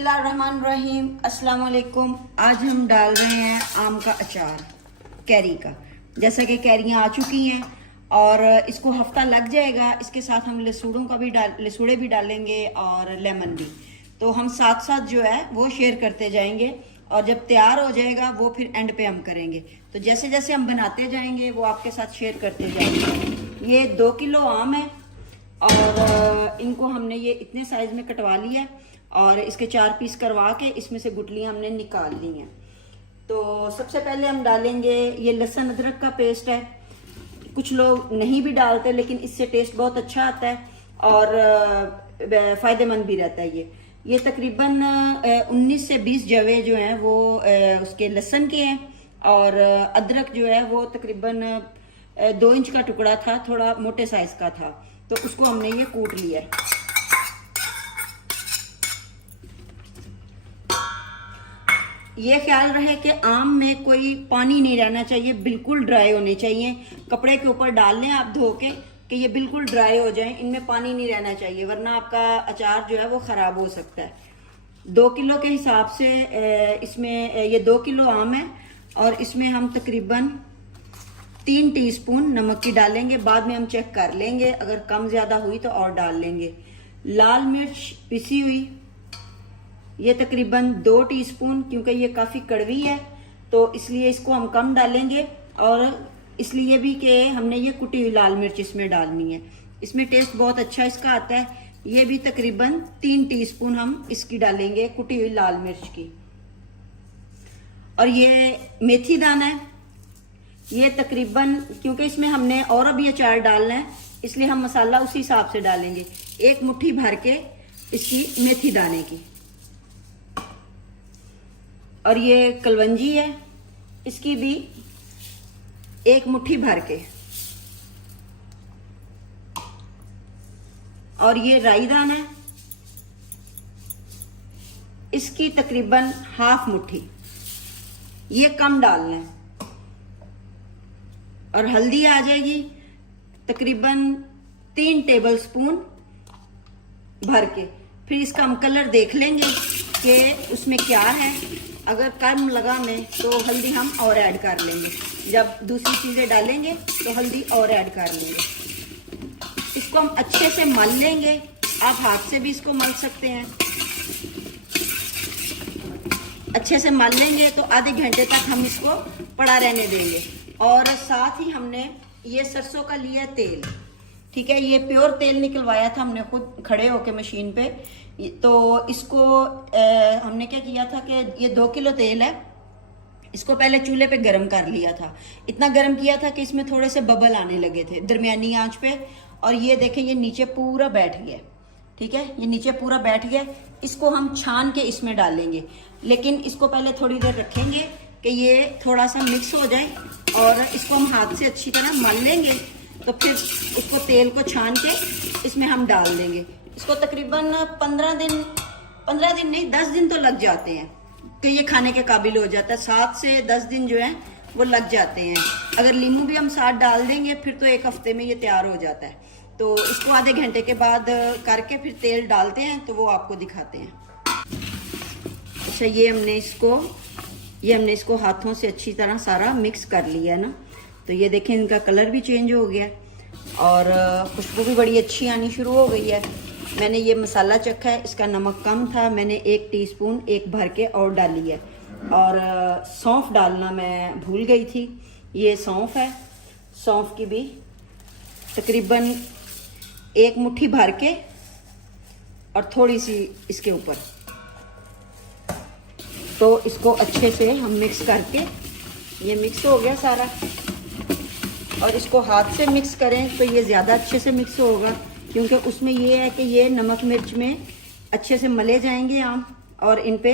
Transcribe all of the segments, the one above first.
बिस्मिल्लाहिर्रहमानिर्रहीम। अस्सलाम वालेकुम। आज हम डाल रहे हैं आम का अचार कैरी का। जैसा कि कैरियाँ आ चुकी हैं और इसको हफ्ता लग जाएगा। इसके साथ हम लसूड़े भी डालेंगे और लेमन भी। तो हम साथ साथ जो है वो शेयर करते जाएंगे और जब तैयार हो जाएगा वो फिर एंड पे हम करेंगे। तो जैसे जैसे हम बनाते जाएंगे वो आपके साथ शेयर करते जाएंगे। ये 2 किलो आम है और इनको हमने ये इतने साइज में कटवा लिया है और इसके 4 पीस करवा के इसमें से गुठलियाँ हमने निकाल ली हैं। तो सबसे पहले हम डालेंगे ये लहसुन अदरक का पेस्ट है। कुछ लोग नहीं भी डालते लेकिन इससे टेस्ट बहुत अच्छा आता है और फ़ायदेमंद भी रहता है। ये तकरीबन 19 से 20 जवे जो हैं वो उसके लहसुन के हैं और अदरक जो है वो तकरीबन 2 इंच का टुकड़ा था, थोड़ा मोटे साइज का था, तो उसको हमने ये कूट लिया है। ये ख्याल रहे कि आम में कोई पानी नहीं रहना चाहिए, बिल्कुल ड्राई होने चाहिए। कपड़े के ऊपर डाल लें आप धो के कि ये बिल्कुल ड्राई हो जाएं, इनमें पानी नहीं रहना चाहिए वरना आपका अचार जो है वो ख़राब हो सकता है। 2 किलो के हिसाब से इसमें ये 2 किलो आम है और इसमें हम तकरीबन 3 टीस्पून नमक की डालेंगे। बाद में हम चेक कर लेंगे, अगर कम ज़्यादा हुई तो और डाल लेंगे। लाल मिर्च पिसी हुई ये तकरीबन 2 टीस्पून, क्योंकि ये काफ़ी कड़वी है तो इसलिए इसको हम कम डालेंगे और इसलिए भी कि हमने ये कुटी हुई लाल मिर्च इसमें डालनी है। इसमें टेस्ट बहुत अच्छा इसका आता है। ये भी तकरीबन 3 टीस्पून हम इसकी डालेंगे कुटी हुई लाल मिर्च की। और ये मेथी दाना है, ये तकरीबन, क्योंकि इसमें हमने और भी अचार डालना है इसलिए हम मसाला उसी हिसाब से डालेंगे। 1 मुट्ठी भर के इसकी मेथी दाने की। और ये कलवंजी है, इसकी भी 1 मुट्ठी भर के। और ये राई दाना है, इसकी तकरीबन ½ मुट्ठी, ये कम डालना है। और हल्दी आ जाएगी तकरीबन 3 टेबल स्पून भर के। फिर इसका हम कलर देख लेंगे कि उसमें क्या है। अगर कम लगा में तो हल्दी हम और ऐड कर लेंगे, जब दूसरी चीज़ें डालेंगे तो हल्दी और ऐड कर लेंगे। इसको हम अच्छे से मल लेंगे, आप हाथ से भी इसको मल सकते हैं। अच्छे से मल लेंगे तो आधे घंटे तक हम इसको पड़ा रहने देंगे। और साथ ही हमने ये सरसों का लिया तेल, ठीक है, ये प्योर तेल निकलवाया था हमने खुद खड़े होके मशीन पे। तो इसको हमने क्या किया था कि ये 2 किलो तेल है, इसको पहले चूल्हे पे गरम कर लिया था। इतना गरम किया था कि इसमें थोड़े से बबल आने लगे थे दरमियानी आंच पे। और ये देखें ये नीचे पूरा बैठ गया, ठीक है, ये नीचे पूरा बैठ गया। इसको हम छान के इसमें डालेंगे, लेकिन इसको पहले थोड़ी देर रखेंगे कि ये थोड़ा सा मिक्स हो जाए और इसको हम हाथ से अच्छी तरह मल लेंगे। तो फिर उसको तेल को छान के इसमें हम डाल देंगे। इसको तकरीबन 15 दिन नहीं 10 दिन तो लग जाते हैं कि ये खाने के काबिल हो जाता है। 7 से 10 दिन जो है वो लग जाते हैं। अगर नींबू भी हम साथ डाल देंगे फिर तो 1 हफ्ते में ये तैयार हो जाता है। तो इसको आधे घंटे के बाद करके फिर तेल डालते हैं तो वो आपको दिखाते हैं। अच्छा, ये हमने इसको हाथों से अच्छी तरह सारा मिक्स कर लिया है ना। तो ये देखें इनका कलर भी चेंज हो गया और खुशबू भी बड़ी अच्छी आनी शुरू हो गई है। मैंने ये मसाला चखा है, इसका नमक कम था, मैंने 1 टीस्पून 1 भर के और डाली है। और सौंफ डालना मैं भूल गई थी, ये सौंफ है, सौंफ की भी तकरीबन 1 मुट्ठी भर के और थोड़ी सी इसके ऊपर। तो इसको अच्छे से हम मिक्स करके, ये मिक्स हो गया सारा। और इसको हाथ से मिक्स करें तो ये ज़्यादा अच्छे से मिक्स होगा, क्योंकि उसमें ये है कि ये नमक मिर्च में अच्छे से मले जाएंगे आम और इन पे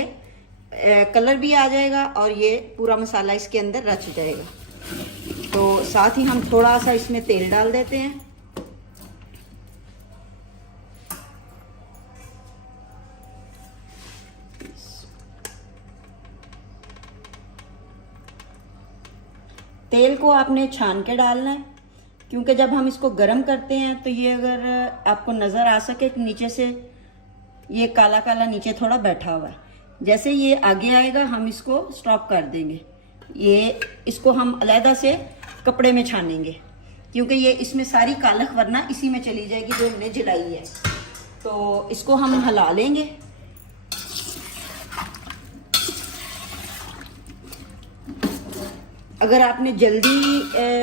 कलर भी आ जाएगा और ये पूरा मसाला इसके अंदर रच जाएगा। तो साथ ही हम थोड़ा सा इसमें तेल डाल देते हैं। तेल को आपने छान के डालना है, क्योंकि जब हम इसको गर्म करते हैं तो ये अगर आपको नज़र आ सके नीचे से ये काला काला नीचे थोड़ा बैठा हुआ है। जैसे ये आगे आएगा हम इसको स्टॉप कर देंगे। ये इसको हम अलहदा से कपड़े में छानेंगे, क्योंकि ये इसमें सारी कालख वरना इसी में चली जाएगी जो हमने जलाई है। तो इसको हम हिला लेंगे। अगर आपने जल्दी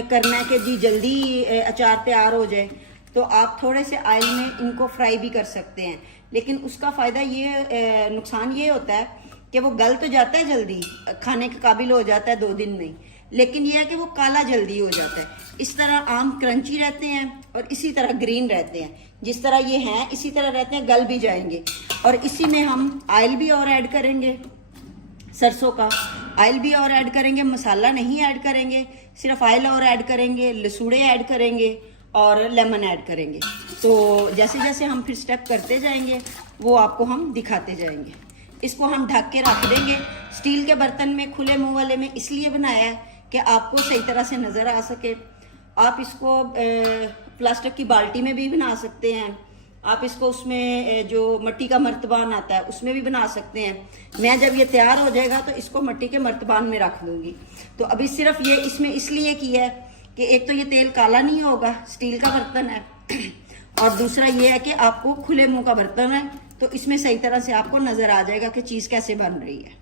करना है कि जी जल्दी अचार तैयार हो जाए, तो आप थोड़े से ऑयल में इनको फ्राई भी कर सकते हैं, लेकिन उसका फ़ायदा ये नुकसान ये होता है कि वो गल तो जाता है जल्दी, खाने के काबिल हो जाता है 2 दिन में ही, लेकिन यह है कि वो काला जल्दी हो जाता है। इस तरह आम क्रंची रहते हैं और इसी तरह ग्रीन रहते हैं, जिस तरह ये हैं इसी तरह रहते हैं, गल भी जाएंगे। और इसी में हम ऑयल भी और ऐड करेंगे, सरसों का ऑयल भी और ऐड करेंगे, मसाला नहीं ऐड करेंगे, सिर्फ ऑयल और ऐड करेंगे, लसूड़े ऐड करेंगे और लेमन ऐड करेंगे। तो जैसे जैसे हम फिर स्टेप करते जाएंगे वो आपको हम दिखाते जाएंगे। इसको हम ढक के रख देंगे स्टील के बर्तन में, खुले मुंह वाले में इसलिए बनाया है कि आपको सही तरह से नज़र आ सके। आप इसको प्लास्टिक की बाल्टी में भी बना सकते हैं, आप इसको उसमें जो मट्टी का मर्तबान आता है उसमें भी बना सकते हैं। मैं जब ये तैयार हो जाएगा तो इसको मट्टी के मर्तबान में रख दूंगी। तो अभी सिर्फ ये इसमें इसलिए किया है कि एक तो ये तेल काला नहीं होगा, स्टील का बर्तन है, और दूसरा ये है कि आपको खुले मुंह का बर्तन है तो इसमें सही तरह से आपको नज़र आ जाएगा कि चीज़ कैसे बन रही है।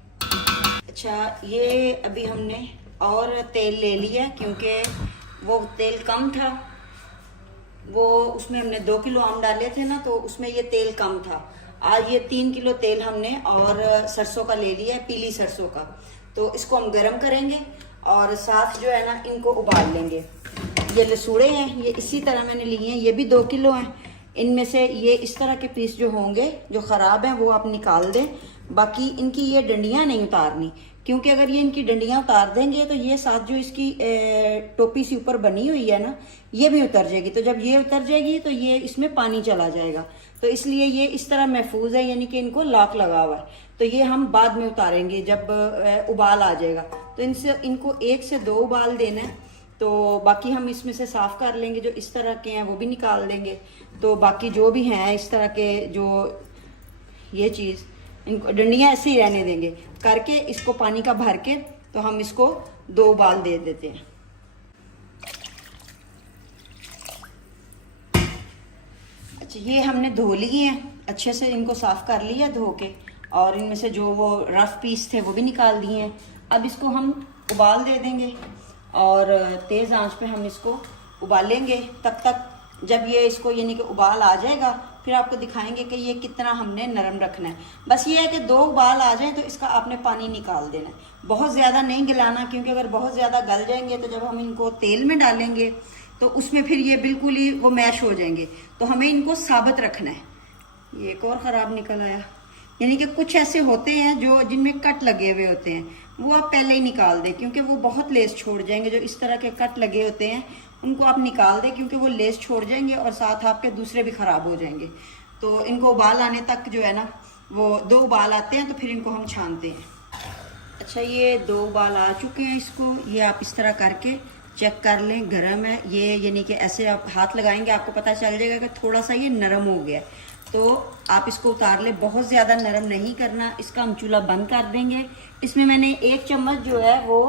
अच्छा, ये अभी हमने और तेल ले लिया क्योंकि वो तेल कम था, वो उसमें हमने 2 किलो आम डाले थे ना, तो उसमें ये तेल कम था। आज ये 3 किलो तेल हमने और सरसों का ले लिया है, पीली सरसों का। तो इसको हम गरम करेंगे और साथ जो है ना इनको उबाल लेंगे। ये लसूड़े हैं, ये इसी तरह मैंने लिए हैं, ये भी 2 किलो हैं। इनमें से ये इस तरह के पीस जो होंगे जो ख़राब हैं वो आप निकाल दें, बाकी इनकी ये डंडियाँ नहीं उतारनी, क्योंकि अगर ये इनकी डंडियाँ उतार देंगे तो ये साथ जो इसकी टोपी सी ऊपर बनी हुई है ना, ये भी उतर जाएगी। तो जब ये उतर जाएगी तो ये इसमें पानी चला जाएगा, तो इसलिए ये इस तरह महफूज है, यानी कि इनको लॉक लगा हुआ है। तो ये हम बाद में उतारेंगे जब उबाल आ जाएगा। तो इनको 1 से 2 उबाल देना है। तो बाकी हम इसमें से साफ़ कर लेंगे, जो इस तरह के हैं वो भी निकाल देंगे। तो बाकी जो भी हैं इस तरह के, जो ये चीज़, इनको डंडियाँ ऐसे ही रहने देंगे करके, इसको पानी का भर के तो हम इसको 2 उबाल दे देते हैं। अच्छा, ये हमने धो लिए हैं अच्छे से, इनको साफ़ कर लिया धो के, और इनमें से जो वो रफ पीस थे वो भी निकाल दिए हैं। अब इसको हम उबाल दे देंगे और तेज़ आंच पे हम इसको उबालेंगे तब तक जब ये इसको यानी कि उबाल आ जाएगा, फिर आपको दिखाएंगे कि ये कितना हमने नरम रखना है। बस ये है कि 2 उबाल आ जाए तो इसका आपने पानी निकाल देना है, बहुत ज़्यादा नहीं गलाना, क्योंकि अगर बहुत ज़्यादा गल जाएंगे तो जब हम इनको तेल में डालेंगे तो उसमें फिर ये बिल्कुल ही वो मैश हो जाएंगे। तो हमें इनको साबित रखना है। ये एक और ख़राब निकल आया, यानी कि कुछ ऐसे होते हैं जो जिनमें कट लगे हुए होते हैं, वो आप पहले ही निकाल दें, क्योंकि वो बहुत लेस छोड़ जाएंगे। जो इस तरह के कट लगे होते हैं उनको आप निकाल दें, क्योंकि वो लेस छोड़ जाएंगे और साथ आपके दूसरे भी ख़राब हो जाएंगे। तो इनको उबाल आने तक जो है ना, वो 2 उबाल आते हैं तो फिर इनको हम छानते हैं। अच्छा, ये 2 उबाल आ चुके हैं, इसको ये आप इस तरह करके चेक कर लें, गर्म है ये, यानी कि ऐसे आप हाथ लगाएंगे आपको पता चल जाएगा कि थोड़ा सा ये नरम हो गया। तो आप इसको उतार लें, बहुत ज़्यादा नरम नहीं करना। इसका हम चूल्हा बंद कर देंगे। इसमें मैंने 1 चम्मच जो है वो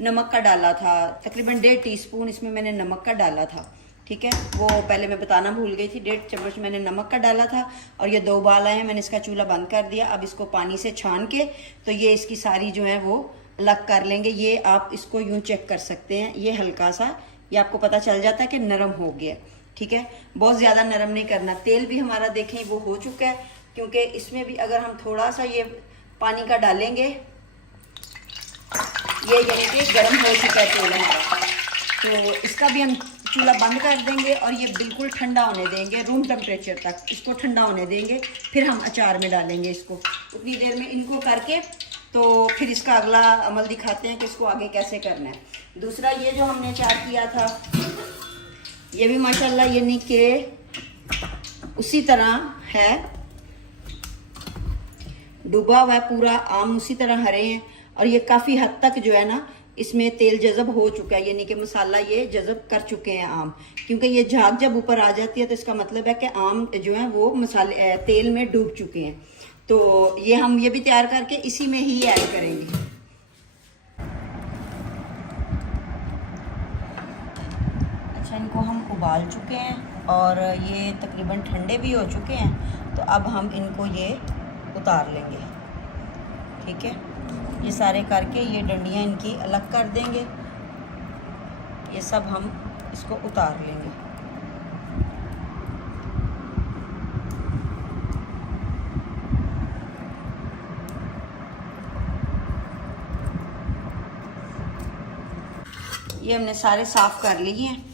नमक का डाला था, तकरीबन 1.5 टीस्पून इसमें मैंने नमक का डाला था। ठीक है, वो पहले मैं बताना भूल गई थी। 1.5 चम्मच मैंने नमक का डाला था और ये 2 उबाल आए हैं, मैंने इसका चूल्हा बंद कर दिया। अब इसको पानी से छान के तो ये इसकी सारी जो है वो अलग कर लेंगे। ये आप इसको यूँ चेक कर सकते हैं, ये हल्का सा, ये आपको पता चल जाता है कि नरम हो गया। ठीक है, बहुत ज़्यादा नरम नहीं करना। तेल भी हमारा देखें वो हो चुका है, क्योंकि इसमें भी अगर हम थोड़ा सा ये पानी का डालेंगे, ये यानी कि गर्म हो चुका है तेल हमारा। तो इसका भी हम चूल्हा बंद कर देंगे और ये बिल्कुल ठंडा होने देंगे, रूम टेम्परेचर तक इसको ठंडा होने देंगे। फिर हम अचार में डालेंगे इसको। उतनी देर में इनको करके तो फिर इसका अगला अमल दिखाते हैं कि इसको आगे कैसे करना है। दूसरा, ये जो हमने अचार किया था ये भी माशाल्लाह यानी कि उसी तरह है, डूबा हुआ है पूरा, आम उसी तरह हरे हैं और ये काफ़ी हद तक जो है ना इसमें तेल जज़ब हो चुका है, यानी कि मसाला ये जज़ब कर चुके हैं आम। क्योंकि ये झाग जब ऊपर आ जाती है तो इसका मतलब है कि आम जो है वो मसाले तेल में डूब चुके हैं। तो ये हम ये भी तैयार करके इसी में ही ऐड करेंगे। अच्छा, इनको हम उबाल चुके हैं और ये तकरीबन ठंडे भी हो चुके हैं। तो अब हम इनको ये उतार लेंगे। ठीक है, ये सारे करके ये डंडियाँ इनकी अलग कर देंगे। ये सब हम इसको उतार लेंगे। ये हमने सारे साफ़ कर लिए हैं।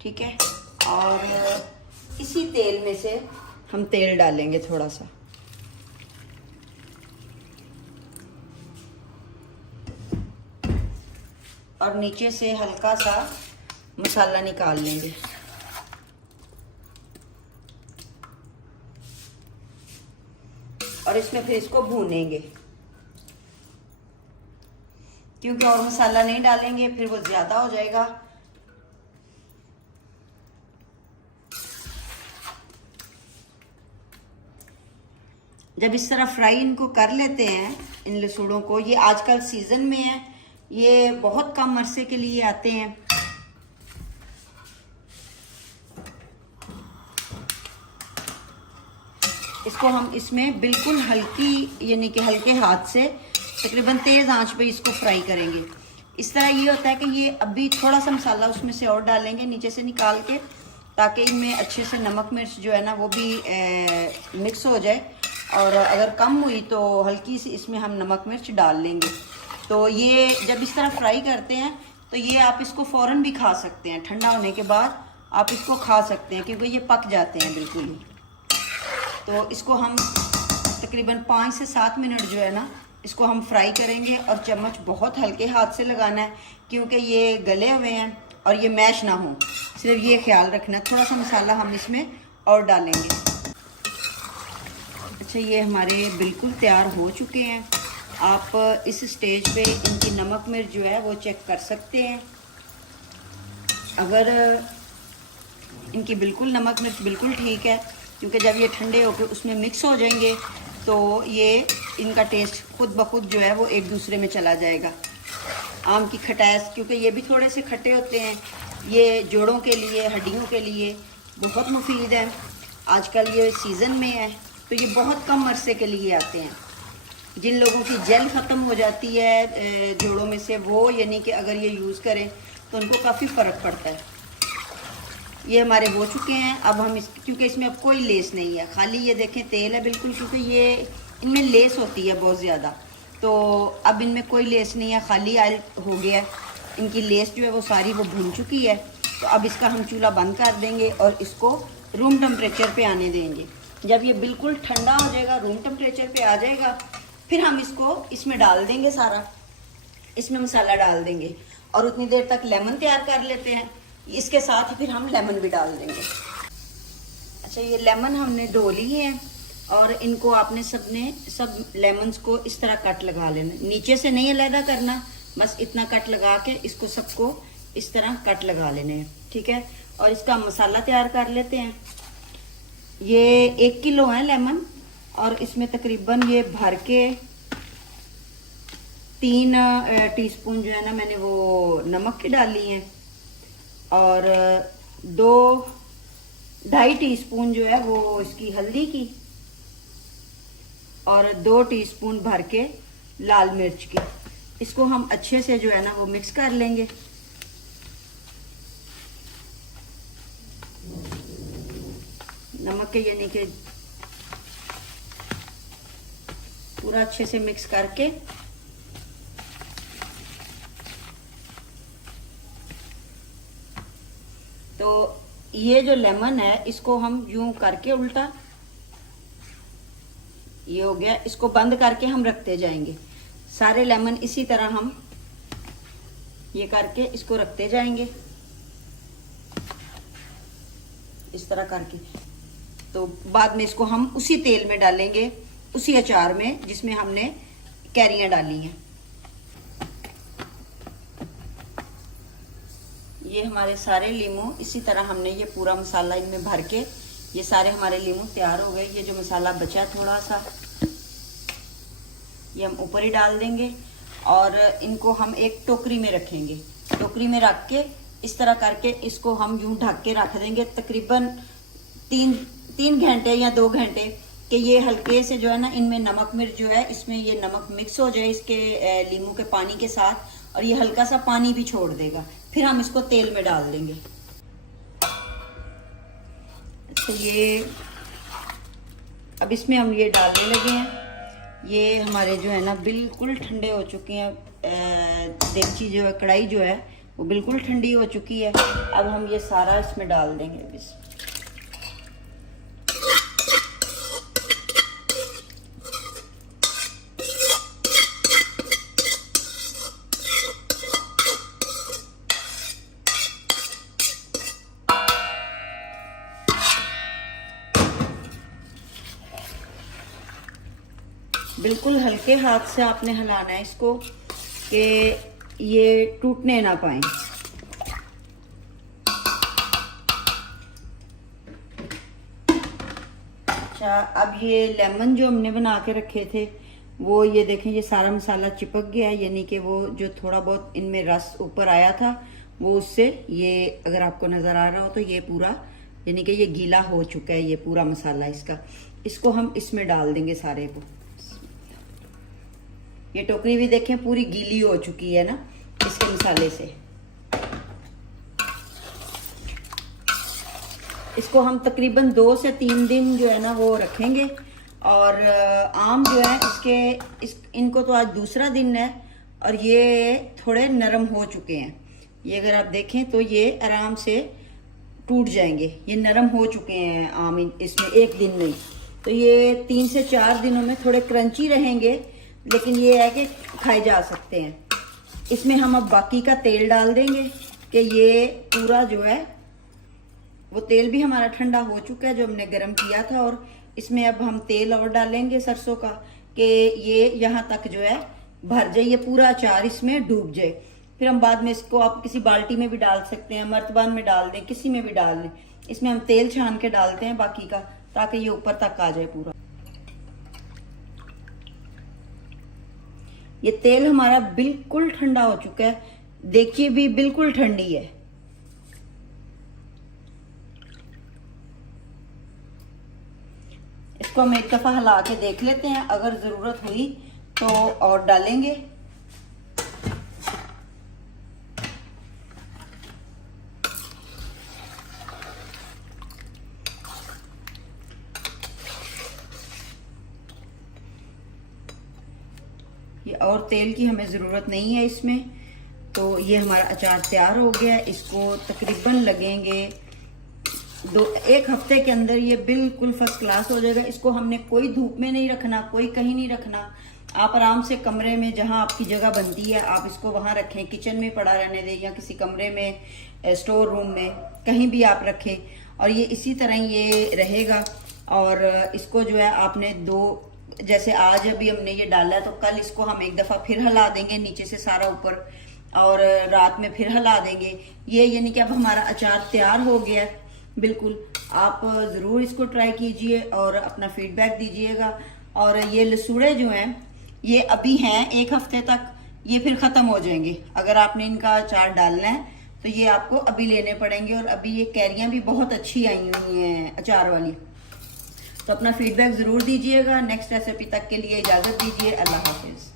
ठीक है, और इसी तेल में से हम तेल डालेंगे थोड़ा सा। और नीचे से हल्का सा मसाला निकाल लेंगे। और इसमें फिर इसको भूनेंगे, क्योंकि और मसाला नहीं डालेंगे फिर वो ज़्यादा हो जाएगा। जब इस तरह फ्राई इनको कर लेते हैं, इन लसूड़ों को, ये आजकल सीज़न में है, ये बहुत कम अरसे के लिए आते हैं। इसको हम इसमें बिल्कुल हल्की, यानी कि हल्के हाथ से तकरीबन तेज़ आंच पे इसको फ्राई करेंगे। इस तरह ये होता है कि ये अभी थोड़ा सा मसाला उसमें से और डालेंगे नीचे से निकाल के, ताकि इनमें अच्छे से नमक मिर्च जो है ना वो भी मिक्स हो जाए। और अगर कम हुई तो हल्की सी इसमें हम नमक मिर्च डाल लेंगे। तो ये जब इस तरह फ्राई करते हैं तो ये आप इसको फ़ौरन भी खा सकते हैं, ठंडा होने के बाद आप इसको खा सकते हैं, क्योंकि ये पक जाते हैं बिल्कुल ही। तो इसको हम तकरीबन 5 से 7 मिनट जो है ना इसको हम फ्राई करेंगे। और चम्मच बहुत हल्के हाथ से लगाना है, क्योंकि ये गले हुए हैं और ये मैश ना हो, सिर्फ ये ख्याल रखना। थोड़ा सा मसाला हम इसमें और डालेंगे। अच्छा, ये हमारे बिल्कुल तैयार हो चुके हैं। आप इस स्टेज पे इनकी नमक मिर्च जो है वो चेक कर सकते हैं। अगर इनकी बिल्कुल नमक मिर्च बिल्कुल ठीक है, क्योंकि जब ये ठंडे होकर उसमें मिक्स हो जाएंगे तो ये इनका टेस्ट खुद ब खुद जो है वो एक दूसरे में चला जाएगा। आम की खटास, क्योंकि ये भी थोड़े से खट्टे होते हैं, ये जोड़ों के लिए, हड्डियों के लिए बहुत मुफीद है। आजकल ये सीज़न में है तो ये बहुत कम अरसे के लिए आते हैं। जिन लोगों की जेल ख़त्म हो जाती है जोड़ों में से, वो यानी कि अगर ये यूज़ करें तो उनको काफ़ी फ़र्क पड़ता है। ये हमारे हो चुके हैं। अब हम क्योंकि इसमें अब कोई लेस नहीं है, खाली ये देखें तेल है बिल्कुल, क्योंकि ये इनमें लेस होती है बहुत ज़्यादा। तो अब इनमें कोई लेस नहीं है, खाली ऑयल हो गया है। इनकी लेस जो है वो सारी वो भून चुकी है। तो अब इसका हम चूल्हा बंद कर देंगे और इसको रूम टेम्परेचर पे आने देंगे। जब ये बिल्कुल ठंडा हो जाएगा, रूम टेम्परेचर पे आ जाएगा, फिर हम इसको इसमें डाल देंगे, सारा इसमें मसाला डाल देंगे और उतनी देर तक लेमन तैयार कर लेते हैं। इसके साथ ही फिर हम लेमन भी डाल देंगे। अच्छा, ये लेमन हमने धो लिए हैं और इनको आपने सब लेमन्स को इस तरह कट लगा लेना, नीचे से नहीं अलग करना, बस इतना कट लगा के इसको सबको इस तरह कट लगा लेने हैं। ठीक है, और इसका मसाला तैयार कर लेते हैं। ये 1 किलो है लेमन और इसमें तकरीबन ये भर के 3 टीस्पून जो है ना मैंने वो नमक की डाली है और 2-2.5 टीस्पून जो है वो इसकी हल्दी की और 2 टीस्पून भर के लाल मिर्च की। इसको हम अच्छे से जो है ना वो मिक्स कर लेंगे। नमक के यानी कि पूरा अच्छे से मिक्स करके तो ये जो लेमन है इसको हम यूं करके उल्टा, ये हो गया, इसको बंद करके हम रखते जाएंगे। सारे लेमन इसी तरह हम ये करके इसको रखते जाएंगे, इस तरह करके। तो बाद में इसको हम उसी तेल में डालेंगे, उसी अचार में जिसमें हमने कैरियां डाली हैं। ये हमारे सारे लीमू इसी तरह हमने ये पूरा मसाला इनमें भर के, ये सारे हमारे लीमू तैयार हो गए। ये जो मसाला बचा थोड़ा सा, ये हम ऊपर ही डाल देंगे और इनको हम एक टोकरी में रखेंगे। टोकरी में रख के इस तरह करके इसको हम यूं ढक के रख देंगे तकरीबन 3 घंटे या 2 घंटे, कि ये हल्के से जो है ना इनमें नमक मिर्च जो है इसमें ये नमक मिक्स हो जाए इसके लीमू के पानी के साथ, और ये हल्का सा पानी भी छोड़ देगा। फिर हम इसको तेल में डाल देंगे। तो ये अब इसमें हम ये डालने लगे हैं। ये हमारे जो है ना बिल्कुल ठंडे हो चुके हैं। देगची जो है, कढ़ाई जो है वो बिल्कुल ठंडी हो चुकी है। अब हम ये सारा इसमें डाल देंगे। बिल्कुल हल्के हाथ से आपने हिलाना है इसको कि ये टूटने ना पाए। अच्छा, अब ये लेमन जो हमने बना के रखे थे वो ये देखें, ये सारा मसाला चिपक गया है, यानी कि वो जो थोड़ा बहुत इनमें रस ऊपर आया था वो उससे, ये अगर आपको नजर आ रहा हो तो ये पूरा यानी कि ये गीला हो चुका है, ये पूरा मसाला इसका। इसको हम इसमें डाल देंगे सारे को। ये टोकरी भी देखें पूरी गीली हो चुकी है ना इसके मसाले से। इसको हम तकरीबन 2 से 3 दिन जो है ना वो रखेंगे। और आम जो है इनको तो आज दूसरा दिन है और ये थोड़े नरम हो चुके हैं। ये अगर आप देखें तो ये आराम से टूट जाएंगे, ये नरम हो चुके हैं आम इसमें, एक दिन नहीं। तो ये 3 से 4 दिनों में थोड़े क्रंची रहेंगे, लेकिन ये है कि खाए जा सकते हैं। इसमें हम अब बाकी का तेल डाल देंगे कि ये पूरा जो है वो तेल भी हमारा ठंडा हो चुका है जो हमने गरम किया था। और इसमें अब हम तेल और डालेंगे सरसों का कि ये यहाँ तक जो है भर जाए, ये पूरा अचार इसमें डूब जाए। फिर हम बाद में इसको आप किसी बाल्टी में भी डाल सकते हैं, मर्तबान में डाल दें, किसी में भी डाल दें। इसमें हम तेल छान के डालते हैं बाकी का, ताकि ये ऊपर तक आ जाए पूरा। ये तेल हमारा बिल्कुल ठंडा हो चुका है, देखिए भी बिल्कुल ठंडी है। इसको हम एक दफा हिला के देख लेते हैं, अगर जरूरत हुई तो और डालेंगे। ये और तेल की हमें ज़रूरत नहीं है इसमें। तो ये हमारा अचार तैयार हो गया है। इसको तकरीबन लगेंगे 1 हफ्ते के अंदर ये बिल्कुल फर्स्ट क्लास हो जाएगा। इसको हमने कोई धूप में नहीं रखना, कोई कहीं नहीं रखना। आप आराम से कमरे में जहां आपकी जगह बनती है आप इसको वहां रखें, किचन में पड़ा रहने दें या किसी कमरे में, स्टोर रूम में, कहीं भी आप रखें और ये इसी तरह ये रहेगा। और इसको जो है आपने जैसे आज अभी हमने ये डाला है तो कल इसको हम एक दफ़ा फिर हिला देंगे नीचे से सारा ऊपर, और रात में फिर हिला देंगे। ये यानी कि अब हमारा अचार तैयार हो गया है बिल्कुल। आप ज़रूर इसको ट्राई कीजिए और अपना फीडबैक दीजिएगा। और ये लसूड़े जो हैं ये अभी हैं 1 हफ्ते तक, ये फिर ख़त्म हो जाएंगे। अगर आपने इनका अचार डालना है तो ये आपको अभी लेने पड़ेंगे। और अभी ये कैरियाँ भी बहुत अच्छी आई हुई हैं अचार वाली। तो अपना फीडबैक ज़रूर दीजिएगा। नेक्स्ट रेसिपी तक के लिए इजाज़त दीजिए। अल्लाह हाफिज़।